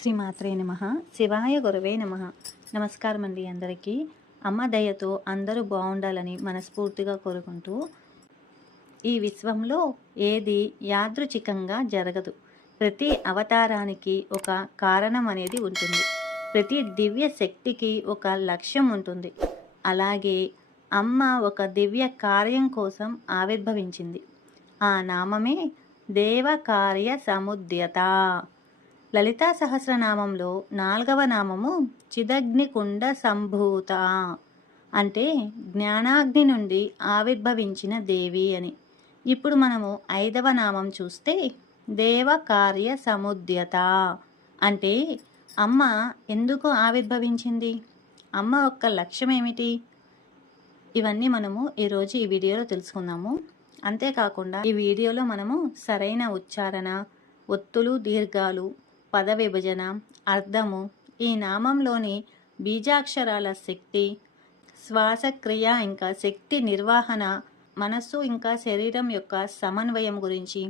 శ్రీమాత్రే నమః. శివాయ గురవే నమః. నమస్కారం అండి అందరికీ. అమ్మ దయతో అందరూ బాగుండాలని మనస్ఫూర్తిగా కోరుకుంటూ, ఈ విశ్వంలో ఏది యాదృచ్ఛికంగా జరగదు. ప్రతి అవతారానికి ఒక కారణం అనేది ఉంటుంది. ప్రతి దివ్య శక్తికి ఒక లక్ష్యం ఉంటుంది. అలాగే అమ్మ ఒక దివ్య కార్యం కోసం ఆవిర్భవించింది. ఆ నామమే దేవకార్య సముద్యత. లలితా సహస్రనామంలో 4వ నామము చిదగ్నికుండ సంభూత, అంటే జ్ఞానాగ్ని నుండి ఆవిర్భవించిన దేవి అని. ఇప్పుడు మనము 5వ నామం చూస్తే దేవకార్య సముద్యత, అంటే అమ్మ ఎందుకు ఆవిర్భవించింది, అమ్మ యొక్క లక్ష్యం ఏమిటి, ఇవన్నీ మనము ఈరోజు ఈ వీడియోలో తెలుసుకుందాము. అంతేకాకుండా ఈ వీడియోలో మనము సరైన ఉచ్చారణ, ఒత్తులు, దీర్ఘాలు, పద విభజన, అర్థము, ఈ నామంలోని బీజాక్షరాల శక్తి, శ్వాసక్రియ, ఇంకా శక్తి నిర్వహణ, మనస్సు ఇంకా శరీరం యొక్క సమన్వయం గురించి,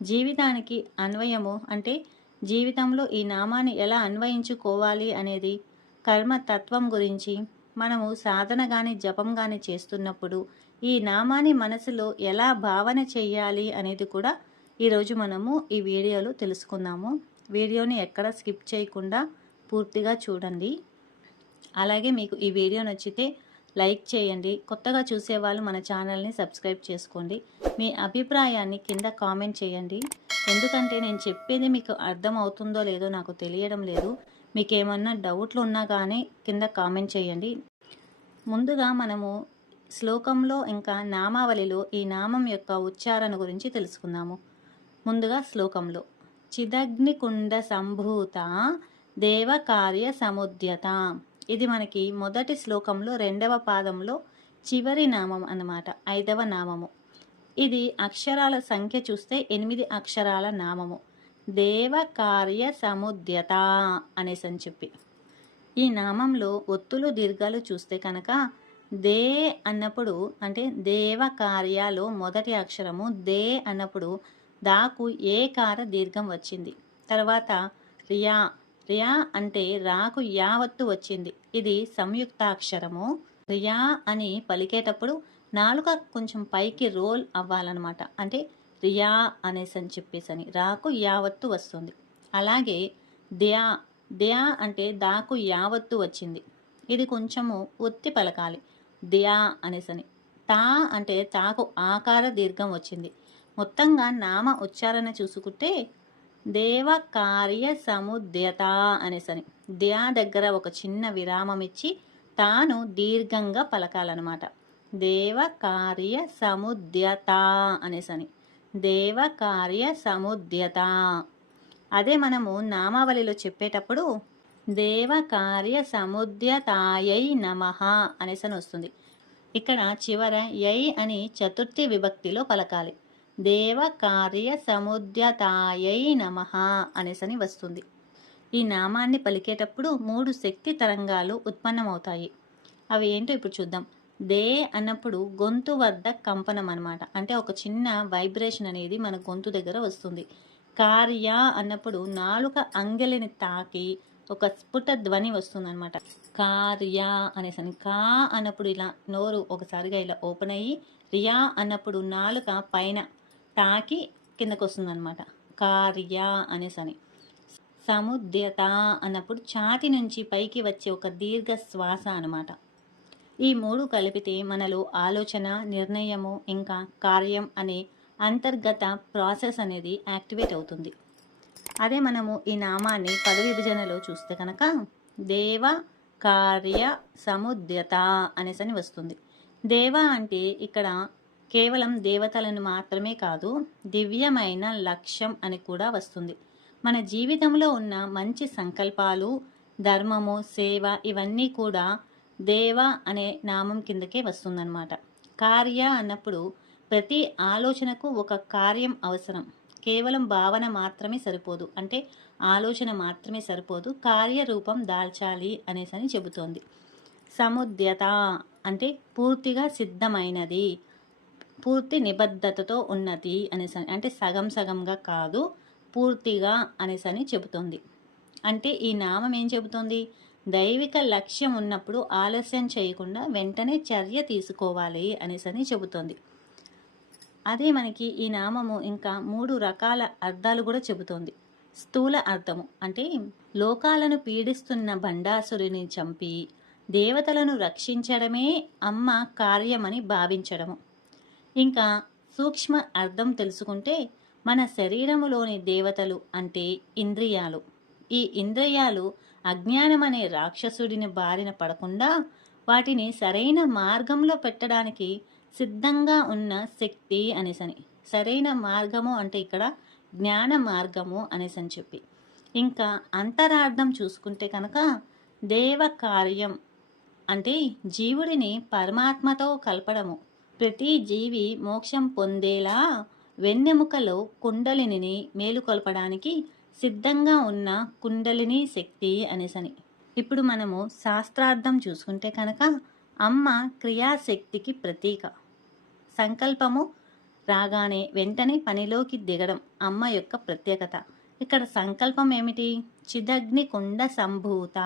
జీవితానికి అన్వయము అంటే జీవితంలో ఈ నామాన్ని ఎలా అన్వయించుకోవాలి అనేది, కర్మతత్వం గురించి, మనము సాధన కానీ జపం కానీ చేస్తున్నప్పుడు ఈ నామాన్ని మనసులో ఎలా భావన చెయ్యాలి అనేది కూడా ఈరోజు మనము ఈ వీడియోలో తెలుసుకుందాము. వీడియోని ఎక్కడ స్కిప్ చేయకుండా పూర్తిగా చూడండి. అలాగే మీకు ఈ వీడియో నచ్చితే లైక్ చేయండి. కొత్తగా చూసేవాళ్ళు మన ఛానల్ని సబ్స్క్రైబ్ చేసుకోండి. మీ అభిప్రాయాన్ని కింద కామెంట్ చేయండి. ఎందుకంటే నేను చెప్పేది మీకు అర్థం అవుతుందో లేదో నాకు తెలియడం లేదు. మీకు ఏమన్నా డౌట్లు ఉన్నా కానీ కింద కామెంట్ చేయండి. ముందుగా మనము శ్లోకంలో ఇంకా నామావళిలో ఈ నామం యొక్క ఉచ్చారణ గురించి తెలుసుకుందాము. ముందుగా శ్లోకంలో చిదగ్నికుండ సంభూత దేవకార్య సముద్యత, ఇది మనకి మొదటి శ్లోకంలో 2వ పాదంలో చివరి నామం అన్నమాట, 5వ నామము. ఇది అక్షరాల సంఖ్య చూస్తే 8 అక్షరాల నామము, దేవకార్య సముద్యత అనేసి అని చెప్పి. ఈ నామంలో ఒత్తులు దీర్ఘాలు చూస్తే కనుక దే అన్నప్పుడు అంటే దేవకార్యలో మొదటి అక్షరము దే అన్నప్పుడు దాకు ఏకార దీర్ఘం వచ్చింది. తర్వాత రియా, రియా అంటే రాకు యావత్తు వచ్చింది. ఇది సంయుక్తాక్షరము. రియా అని పలికేటప్పుడు నాలుక కొంచెం పైకి రోల్ అవ్వాలన్నమాట, అంటే రియా అనేసి అని చెప్పేసి రాకు యావత్తు వస్తుంది. అలాగే ద్యా, ద్యా అంటే దాకు యావత్తు వచ్చింది. ఇది కొంచెము ఒత్తి పలకాలి, ద్యా అనేసని. తా అంటే తాకు ఆకార దీర్ఘం వచ్చింది. మొత్తంగా నామ ఉచ్చారణ చూసుకుంటే దేవకార్య సముద్యత అనేసని. ద్యా దగ్గర ఒక చిన్న విరామం ఇచ్చి తాను దీర్ఘంగా పలకాలన్నమాట, దేవకార్య సముద్యత అనేసని, దేవకార్య సముద్యత. అదే మనము నామావళిలో చెప్పేటప్పుడు దేవకార్య సముద్యతాయై నమః అనేసని వస్తుంది. ఇక్కడ చివర యై అని చతుర్థి విభక్తిలో పలకాలి, దేవకార్య సముద్యతాయై నమః అనేసని వస్తుంది. ఈ నామాన్ని పలికేటప్పుడు 3 శక్తి తరంగాలు ఉత్పన్నమవుతాయి. అవి ఏంటో ఇప్పుడు చూద్దాం. దే అన్నప్పుడు గొంతు వద్ద కంపనం అన్నమాట, అంటే ఒక చిన్న వైబ్రేషన్ అనేది మన గొంతు దగ్గర వస్తుంది. కార్య అన్నప్పుడు నాలుక అంగెలిని తాకి ఒక స్ఫుట ధ్వని వస్తుంది అనమాట, కార్య అనేసని. కా అన్నప్పుడు ఇలా నోరు ఒకసారిగా ఇలా ఓపెన్ అయ్యి, రియా అన్నప్పుడు నాలుక పైన తాకి కిందకు వస్తుంది అనమాట, కార్య అనేసని. సముద్యత అన్నప్పుడు ఛాతి నుంచి పైకి వచ్చే ఒక దీర్ఘ శ్వాస అనమాట. ఈ 3 కలిపితే మనలో ఆలోచన, నిర్ణయము ఇంకా కార్యం అనే అంతర్గత ప్రాసెస్ అనేది యాక్టివేట్ అవుతుంది. అదే మనము ఈ నామాన్ని పద విభజనలో చూస్తే కనుక దేవ కార్య సముద్యత అనేసని వస్తుంది. దేవ అంటే ఇక్కడ కేవలం దేవతలను మాత్రమే కాదు, దివ్యమైన లక్ష్యం అని కూడా వస్తుంది. మన జీవితంలో ఉన్న మంచి సంకల్పాలు, ధర్మము, సేవ ఇవన్నీ కూడా దేవ అనే నామం కిందకే వస్తుందన్నమాట. కార్య అన్నప్పుడు ప్రతి ఆలోచనకు ఒక కార్యం అవసరం. కేవలం భావన మాత్రమే సరిపోదు, అంటే ఆలోచన మాత్రమే సరిపోదు, కార్యరూపం దాల్చాలి అనేసని చెబుతోంది. సముద్యత అంటే పూర్తిగా సిద్ధమైనది, పూర్తి నిబద్ధతతో ఉన్నది అనేసని, అంటే సగం సగంగా కాదు పూర్తిగా అనేసని చెబుతోంది. అంటే ఈ నామం ఏం చెబుతోంది? దైవిక లక్ష్యం ఉన్నప్పుడు ఆలస్యం చేయకుండా వెంటనే చర్య తీసుకోవాలి అనేసని చెబుతోంది. అదే మనకి ఈ నామము ఇంకా 3 రకాల అర్థాలు కూడా చెబుతోంది. స్థూల అర్థము అంటే లోకాలను పీడిస్తున్న భండాసురుని చంపి దేవతలను రక్షించడమే అమ్మ కార్యమని భావించడము. ఇంకా సూక్ష్మ అర్థం తెలుసుకుంటే మన శరీరములోని దేవతలు అంటే ఇంద్రియాలు. ఈ ఇంద్రియాలు అజ్ఞానం అనే రాక్షసుడిని బారిన పడకుండా వాటిని సరైన మార్గంలో పెట్టడానికి సిద్ధంగా ఉన్న శక్తి అనేసని. సరైన మార్గము అంటే ఇక్కడ జ్ఞాన మార్గము అనేసని చెప్పి. ఇంకా అంతరార్థం చూసుకుంటే కనుక దేవ కార్యం అంటే జీవుడిని పరమాత్మతో కలపడము. ప్రతి జీవి మోక్షం పొందేలా వెన్నెముకలో కుండలిని మేలుకొల్పడానికి సిద్ధంగా ఉన్న కుండలిని శక్తి అనేసని. ఇప్పుడు మనము శాస్త్రార్థం చూసుకుంటే కనుక అమ్మ క్రియాశక్తికి ప్రతీక. సంకల్పము రాగానే వెంటనే పనిలోకి దిగడం అమ్మ యొక్క ప్రత్యేకత. ఇక్కడ సంకల్పం ఏమిటి? చిదగ్ని కుండ సంభూత.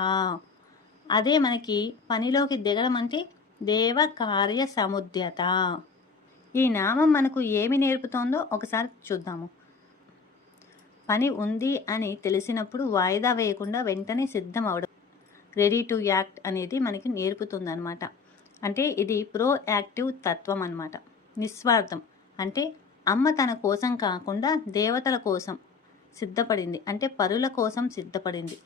అదే మనకి పనిలోకి దిగడం అంటే దేవ కార్య సముద్యత. ఈ నామం మనకు ఏమి నేర్పుతోందో ఒకసారి చూద్దాము. పని ఉంది అని తెలిసినప్పుడు వాయిదా వేయకుండా వెంటనే సిద్ధం అవడం, రెడీ టు యాక్ట్ అనేది మనకి నేర్పుతుందన్నమాట. అంటే ఇది ప్రో యాక్టివ్ తత్వం అన్నమాట. నిస్వార్థం అంటే అమ్మ తన కోసం కాకుండా దేవతల కోసం సిద్ధపడింది, అంటే పరుల కోసం సిద్ధపడింది.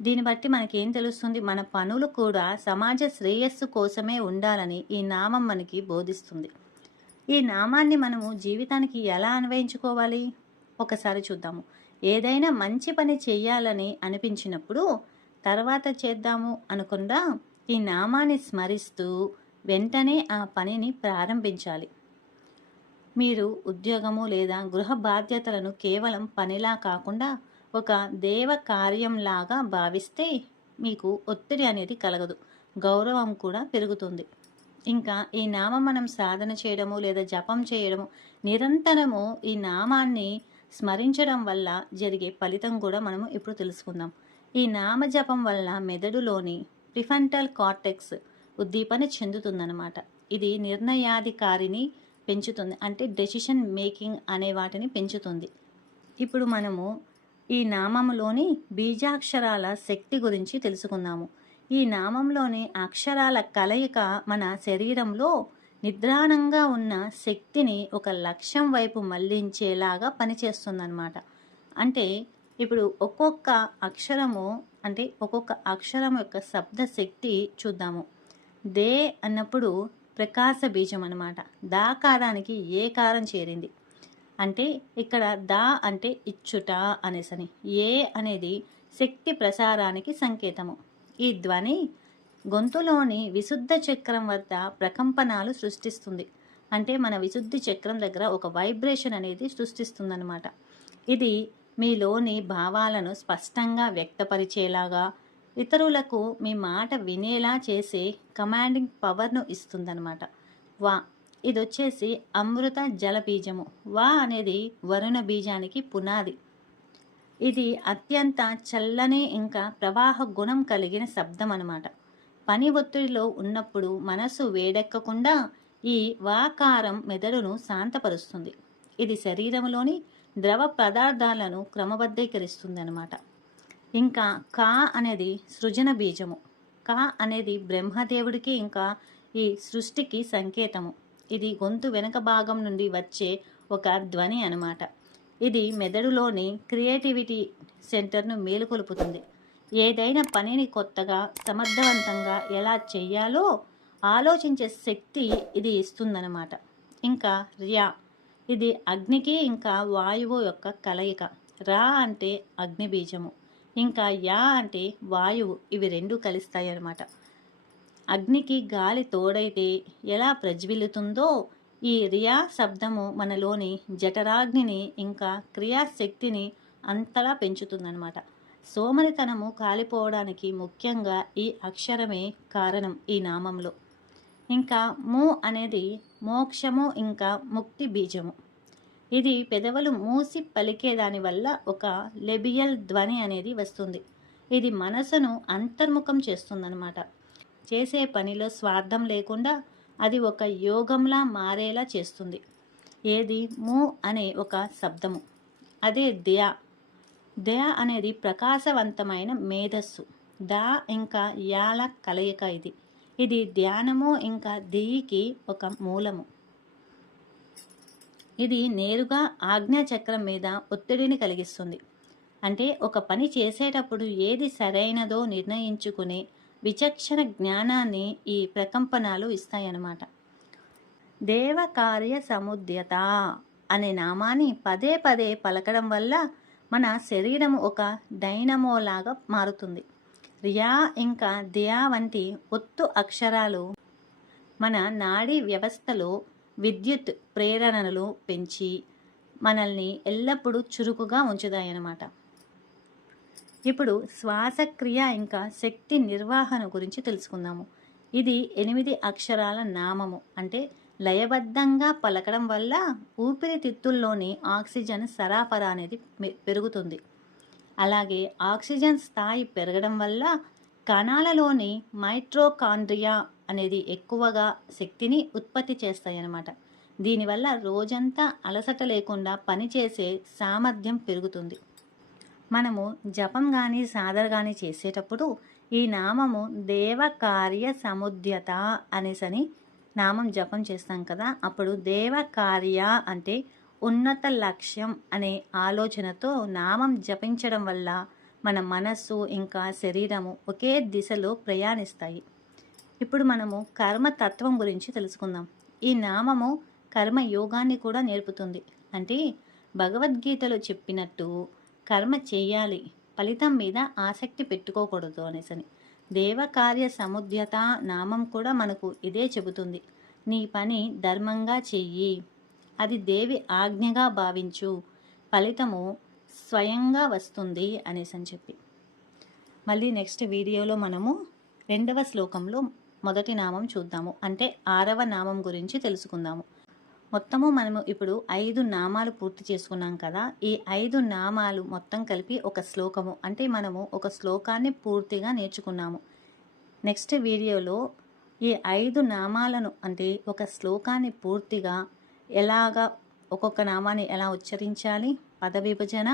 దీన్ని బట్టి మనకేం తెలుస్తుంది? మన పనులు కూడా సమాజ శ్రేయస్సు కోసమే ఉండాలని ఈ నామం మనకి బోధిస్తుంది. ఈ నామాన్ని మనము జీవితానికి ఎలా అన్వయించుకోవాలి ఒకసారి చూద్దాము. ఏదైనా మంచి పని చేయాలని అనిపించినప్పుడు తర్వాత చేద్దాము అనకుండా ఈ నామాన్ని స్మరిస్తూ వెంటనే ఆ పనిని ప్రారంభించాలి. మీరు ఉద్యోగము లేదా గృహ బాధ్యతలను కేవలం పనిలా కాకుండా ఒక దేవ కార్యంలాగా భావిస్తే మీకు ఒత్తిడి అనేది కలగదు, గౌరవం కూడా పెరుగుతుంది. ఇంకా ఈ నామం మనం సాధన చేయడము లేదా జపం చేయడము, నిరంతరము ఈ నామాన్ని స్మరించడం వల్ల జరిగే ఫలితం కూడా మనము ఇప్పుడు తెలుసుకుందాం. ఈ నామ జపం వల్ల మెదడులోని ప్రిఫ్రంటల్ కార్టెక్స్ ఉద్దీపన చెందుతుందన్నమాట. ఇది నిర్ణయాధికారిని పెంచుతుంది, అంటే డెసిషన్ మేకింగ్ అనే వాటిని పెంచుతుంది. ఇప్పుడు మనము ఈ నామంలోని బీజాక్షరాల శక్తి గురించి తెలుసుకుందాము. ఈ నామంలోని అక్షరాల కలయిక మన శరీరంలో నిద్రాణంగా ఉన్న శక్తిని ఒక లక్ష్యం వైపు మళ్లించేలాగా పనిచేస్తుందన్నమాట. అంటే ఇప్పుడు ఒక్కొక్క అక్షరము అంటే ఒక్కొక్క అక్షరం యొక్క శబ్ద శక్తి చూద్దాము. దే అన్నప్పుడు ప్రకాశ బీజం అన్నమాట. దాకారానికి ఏ కారం చేరింది అంటే ఇక్కడ దా అంటే ఇచ్చుట అనేసని, ఏ అనేది శక్తి ప్రసారానికి సంకేతము. ఈ ధ్వని గొంతులోని విశుద్ధ చక్రం వద్ద ప్రకంపనాలు సృష్టిస్తుంది. అంటే మన విశుద్ధి చక్రం దగ్గర ఒక వైబ్రేషన్ అనేది సృష్టిస్తుందన్నమాట. ఇది మీలోని భావాలను స్పష్టంగా వ్యక్తపరిచేలాగా, ఇతరులకు మీ మాట వినేలా చేసే కమాండింగ్ పవర్ను ఇస్తుందన్నమాట. వా ఇది వచ్చేసి అమృత జల బీజము. వా అనేది వరుణ బీజానికి పునాది. ఇది అత్యంత చల్లని ఇంకా ప్రవాహ గుణం కలిగిన శబ్దం అన్నమాట. పని ఒత్తిడిలో ఉన్నప్పుడు మనసు వేడెక్కకుండా ఈ వాకారం మెదడును శాంతపరుస్తుంది. ఇది శరీరంలోని ద్రవ పదార్థాలను క్రమబద్ధీకరిస్తుంది అన్నమాట. ఇంకా కా అనేది సృజన బీజము. కా అనేది బ్రహ్మదేవుడికి ఇంకా ఈ సృష్టికి సంకేతము. ఇది గొంతు వెనుక భాగం నుండి వచ్చే ఒక ధ్వని అన్నమాట. ఇది మెదడులోని క్రియేటివిటీ సెంటర్ను మేలుకొలుపుతుంది. ఏదైనా పనిని కొత్తగా సమర్థవంతంగా ఎలా చేయాలో ఆలోచించే శక్తి ఇది ఇస్తుందన్నమాట. ఇంకా ర్యా ఇది అగ్నికి ఇంకా వాయువు యొక్క కలయిక. రా అంటే అగ్ని బీజము, ఇంకా యా అంటే వాయువు. ఇవి రెండు కలుస్తాయి అన్నమాట. అగ్నికి గాలి తోడైతే ఎలా ప్రజ్వలితుందో ఈ రియా శబ్దము మనలోని జఠరాగ్నిని ఇంకా క్రియాశక్తిని అంతలా పెంచుతుందన్నమాట. సోమరితనము కాలిపోవడానికి ముఖ్యంగా ఈ అక్షరమే కారణం ఈ నామంలో. ఇంకా ము అనేది మోక్షము ఇంకా ముక్తి బీజము. ఇది పెదవులు మూసి పలికే దాని వల్ల ఒక లెబియల్ ధ్వని అనేది వస్తుంది. ఇది మనసును అంతర్ముఖం చేస్తుందన్నమాట. చేసే పనిలో స్వార్థం లేకుండా అది ఒక యోగంలా మారేలా చేస్తుంది. ఏది ము అనే ఒక శబ్దము, అదే దయ. దయ అనేది ప్రకాశవంతమైన మేధస్సు. దా ఇంకా యాల కలయిక ఇది. ఇది ధ్యానము ఇంకా దెయ్యికి ఒక మూలము. ఇది నేరుగా ఆజ్ఞాచక్రం మీద ఒత్తిడిని కలిగిస్తుంది. అంటే ఒక పని చేసేటప్పుడు ఏది సరైనదో నిర్ణయించుకునే విచక్షణ జ్ఞానాన్ని ఈ ప్రకంపనాలు ఇస్తాయన్నమాట. దేవకార్య సముద్యత అనే నామాన్ని పదే పదే పలకడం వల్ల మన శరీరం ఒక డైనమోలాగా మారుతుంది. రియా ఇంకా దియా వంటి ఒత్తు అక్షరాలు మన నాడీ వ్యవస్థలో విద్యుత్ ప్రేరణలు పెంచి మనల్ని ఎల్లప్పుడూ చురుకుగా ఉంచుతాయన్నమాట. ఇప్పుడు శ్వాసక్రియ ఇంకా శక్తి నిర్వహణ గురించి తెలుసుకుందాము. ఇది 8 అక్షరాల నామము. అంటే లయబద్ధంగా పలకడం వల్ల ఊపిరితిత్తుల్లోని ఆక్సిజన్ సరఫరా అనేది పెరుగుతుంది. అలాగే ఆక్సిజన్ స్థాయి పెరగడం వల్ల కణాలలోని మైట్రోకాండ్రియా అనేది ఎక్కువగా శక్తిని ఉత్పత్తి చేస్తాయన్నమాట. దీనివల్ల రోజంతా అలసట లేకుండా పనిచేసే సామర్థ్యం పెరుగుతుంది. మనము జపం కానీ సాధన కానీ చేసేటప్పుడు ఈ నామము దేవకార్య సముద్యత అనేసని నామం జపం చేస్తాం కదా. అప్పుడు దేవకార్య అంటే ఉన్నత లక్ష్యం అనే ఆలోచనతో నామం జపించడం వల్ల మన మనస్సు ఇంకా శరీరము ఒకే దిశలో ప్రయాణిస్తాయి. ఇప్పుడు మనము కర్మతత్వం గురించి తెలుసుకుందాం. ఈ నామము కర్మ యోగాన్ని కూడా నేర్పుతుంది. అంటే భగవద్గీతలో చెప్పినట్టు కర్మ చేయాలి, ఫలితం మీద ఆసక్తి పెట్టుకోకూడదు అనేసని. దేవకార్య సముద్యత నామం కూడా మనకు ఇదే చెబుతుంది. నీ పని ధర్మంగా చెయ్యి, అది దేవి ఆజ్ఞగా భావించు, ఫలితము స్వయంగా వస్తుంది అనేసని చెప్పి. మళ్ళీ నెక్స్ట్ వీడియోలో మనము 2వ శ్లోకంలో మొదటి నామం చూద్దాము. అంటే 6వ నామం గురించి తెలుసుకుందాము. మొత్తము మనము ఇప్పుడు 5 నామాలు పూర్తి చేసుకున్నాం కదా. ఈ 5 నామాలు మొత్తం కలిపి ఒక శ్లోకము. అంటే మనము ఒక శ్లోకాన్ని పూర్తిగా నేర్చుకున్నాము. నెక్స్ట్ వీడియోలో ఈ 5 నామాలను అంటే ఒక శ్లోకాన్ని పూర్తిగా ఎలాగా ఒక్కొక్క నామాన్ని ఎలా ఉచ్చరించాలి, పద విభజన,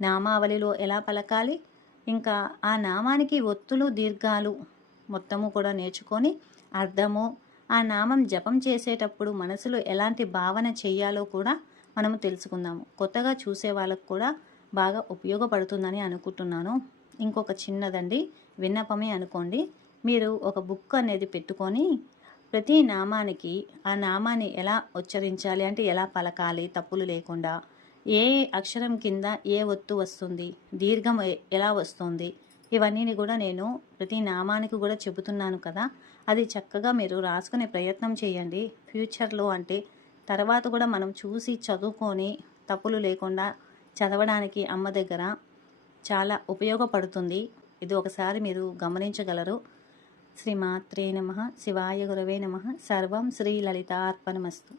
నామావళిలో ఎలా పలకాలి, ఇంకా ఆ నామానికి ఒత్తులు దీర్ఘాలు మొత్తము కూడా నేర్చుకొని అర్థము, ఆ నామం జపం చేసేటప్పుడు మనసులో ఎలాంటి భావన చేయాలో కూడా మనము తెలుసుకుందాము. కొత్తగా చూసే వాళ్ళకు కూడా బాగా ఉపయోగపడుతుందని అనుకుంటున్నాను. ఇంకొక చిన్నదండి, విన్నపమే అనుకోండి. మీరు ఒక బుక్ అనేది పెట్టుకొని ప్రతి నామానికి ఆ నామాన్ని ఎలా ఉచ్చరించాలి అంటే ఎలా పలకాలి తప్పులు లేకుండా, ఏ అక్షరం కింద ఏ ఒత్తు వస్తుంది, దీర్ఘం ఎలా వస్తుంది, ఇవన్నీ కూడా నేను ప్రతి నామానికి కూడా చెబుతున్నాను కదా. అది చక్కగా మీరు రాసుకునే ప్రయత్నం చేయండి. ఫ్యూచర్లో అంటే తర్వాత కూడా మనం చూసి చదువుకొని తప్పులు లేకుండా చదవడానికి అమ్మ దగ్గర చాలా ఉపయోగపడుతుంది. ఇది ఒకసారి మీరు గమనించగలరు. శ్రీమాత్రే నమః. శివాయ గురవే నమః. సర్వం శ్రీ లలితార్పణమస్తు.